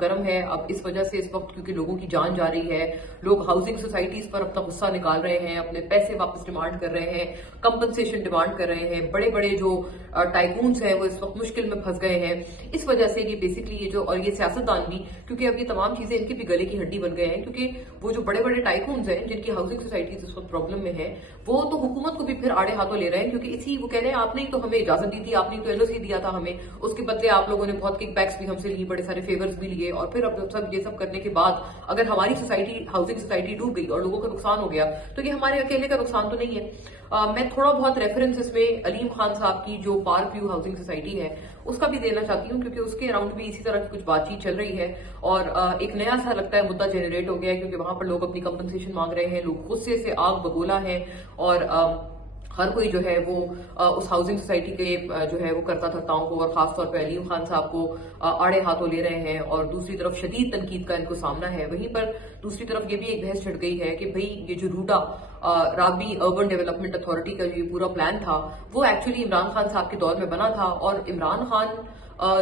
गर्म है अब इस वजह से इस वक्त, क्योंकि लोगों की जान जा रही है, लोग हाउसिंग सोसाइटीज पर अपना गुस्सा निकाल रहे हैं, अपने पैसे वापस डिमांड कर रहे हैं, कंपनसेशन डिमांड कर रहे हैं। बड़े बड़े जो टाइकून्स हैं वो इस वक्त मुश्किल में फंस गए हैं। इस वजह से ये बेसिकली ये जो, और ये सियासतदान भी, क्योंकि अब ये तमाम चीजें इनकी भी गले की हड्डी बन गए हैं, क्योंकि वो जो बड़े बड़े टाइकून्स हैं जिनकी हाउसिंग सोसाइटीज इस वक्त प्रॉब्लम में है, वो तो हुकूमत को भी फिर आड़े हाथों ले रहे हैं, क्योंकि इसी वो कह रहे हैं आपने ही तो हमें इजाजत दी थी, आपने ही तो एनओसी दिया था हमें, उसके बदले आप लोगों ने बहुत किकबैक्स भी हमसे लिए, बड़े सारे फेवर्स भी लिए, और फिर अब सब ये सब करने के बाद अगर हमारी सोसाइटी, हाउसिंग सोसाइटी डूब गई और लोगों का नुकसान हो गया, तो ये हमारे अकेले का नुकसान तो नहीं है। मैं थोड़ा बहुत रेफरेंस इसमें अलीम खान साहब की जो पार्क व्यू हाउसिंग सोसाइटी है उसका भी देना चाहती हूँ, क्योंकि उसके अराउंड भी इसी तरह की कुछ बातचीत चल रही है, और एक नया सा लगता है मुद्दा जनरेट हो गया है, क्योंकि वहां पर लोग अपनी कंपनसेशन मांग रहे हैं, लोग गुस्से से आग बगोला है, और हर कोई जो है वो उस हाउसिंग सोसाइटी के जो है वो करता धर्ताओं को, और खासतौर पर अलीम खान साहब को आड़े हाथों ले रहे हैं, और दूसरी तरफ शदीद तनकीद का इनको सामना है। वहीं पर दूसरी तरफ ये भी एक बहस छिड़ गई है कि भाई ये जो रूडा राबी अर्बन डेवलपमेंट अथॉरिटी का जो ये पूरा प्लान था वो एक्चुअली इमरान खान साहब के दौर में बना था, और इमरान खान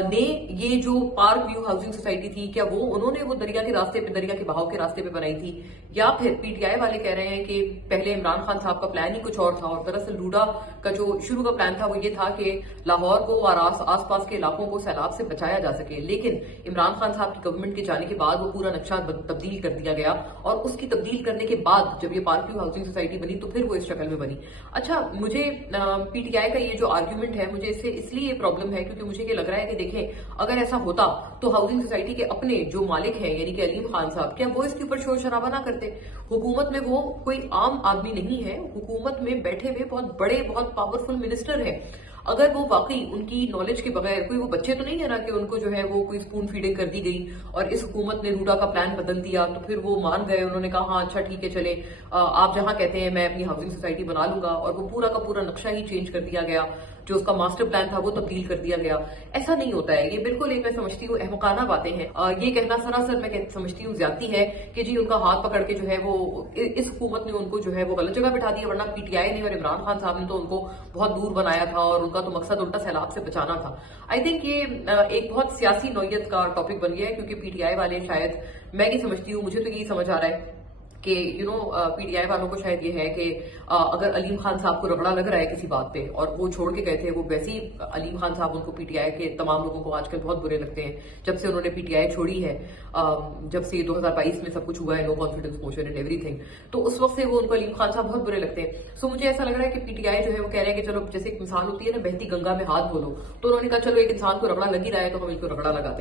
ने ये जो पार्क व्यू हाउसिंग सोसाइटी थी, क्या वो उन्होंने वो दरिया के रास्ते पे, दरिया के बहाव के रास्ते पे बनाई थी, या फिर पीटीआई वाले कह रहे हैं कि पहले इमरान खान साहब का प्लान ही कुछ और था, और दरअसल रूडा का जो शुरू का प्लान था वो ये था कि लाहौर को और आसपास के इलाकों को सैलाब से बचाया जा सके। लेकिन इमरान खान साहब की गवर्नमेंट के जाने के बाद वो पूरा नक्शा तब्दील कर दिया गया, और उसकी तब्दील करने के बाद जब ये पार्क व्यू हाउसिंग सोसाइटी बनी तो फिर वो इस शक्ल में बनी। अच्छा, मुझे पीटीआई का ये जो आर्ग्यूमेंट है, मुझे इससे इसलिए प्रॉब्लम है क्योंकि मुझे ये लग रहा है कि देखें, अगर ऐसा होता तो हाउसिंग सोसाइटी के अपने जो मालिक हैं यानी कि अलीम खान साहब, क्या वो इसके ऊपर शोर शराबा ना करते? हुकूमत में वो कोई आम आदमी नहीं है, हुकूमत में बैठे हुए बहुत बड़े, बहुत पावरफुल मिनिस्टर हैं। अगर वो वाकई उनकी नॉलेज के बगैर, कोई वो बच्चे तो नहीं है ना कि उनको जो है वो कोई स्पून फीडिंग कर दी गई और इस हुकूमत ने रूडा का प्लान बदल दिया, तो फिर वो मान गए, उन्होंने कहा हाँ अच्छा ठीक है चले, आप जहां कहते हैं मैं अपनी हाउसिंग सोसाइटी बना लूंगा, और वो पूरा का पूरा नक्शा ही चेंज कर दिया गया, जो उसका मास्टर प्लान था वो तब्दील कर दिया गया। ऐसा नहीं होता है, ये बिल्कुल एक मैं समझती हूँ अहमकाना बातें हैं। ये कहना सरासर मैं समझती हूँ ज्यादती है कि जी उनका हाथ पकड़ के जो है वो इस हुकूमत ने उनको जो है वो गलत जगह बिठा दिया, वरना पीटीआई ने और इमरान खान साहब ने तो उनको बहुत दूर बनाया था, और उनका तो मकसद उल्टा सैलाब से बचाना था। आई थिंक ये एक बहुत सियासी नौयत का टॉपिक बन गया है, क्योंकि पीटीआई वाले शायद, मैं नहीं समझती हूँ, मुझे तो यही समझ आ रहा है कि पीटीआई वालों को शायद ये है कि अगर अलीम खान साहब को रगड़ा लग रहा है किसी बात पे और वो छोड़ के गए थे, वो वैसे ही अलीम खान साहब उनको, पीटीआई के तमाम लोगों को आजकल बहुत बुरे लगते हैं जब से उन्होंने पीटीआई छोड़ी है, जब से 2022 में सब कुछ हुआ है, no confidence motion and everything, तो उस वक्त से वो उनको अलीम खान साहब बहुत बुरे लगते हैं। सो मुझे ऐसा लग रहा है कि पीटीआई जो है वो कह रहे हैं कि चलो, जैसे एक मिसाल होती है ना बहती गंगा में हाथ धो लो, तो उन्होंने कहा चलो एक इंसान को रगड़ा लग ही रहा है तो हम इसको रगड़ा लगाते हैं।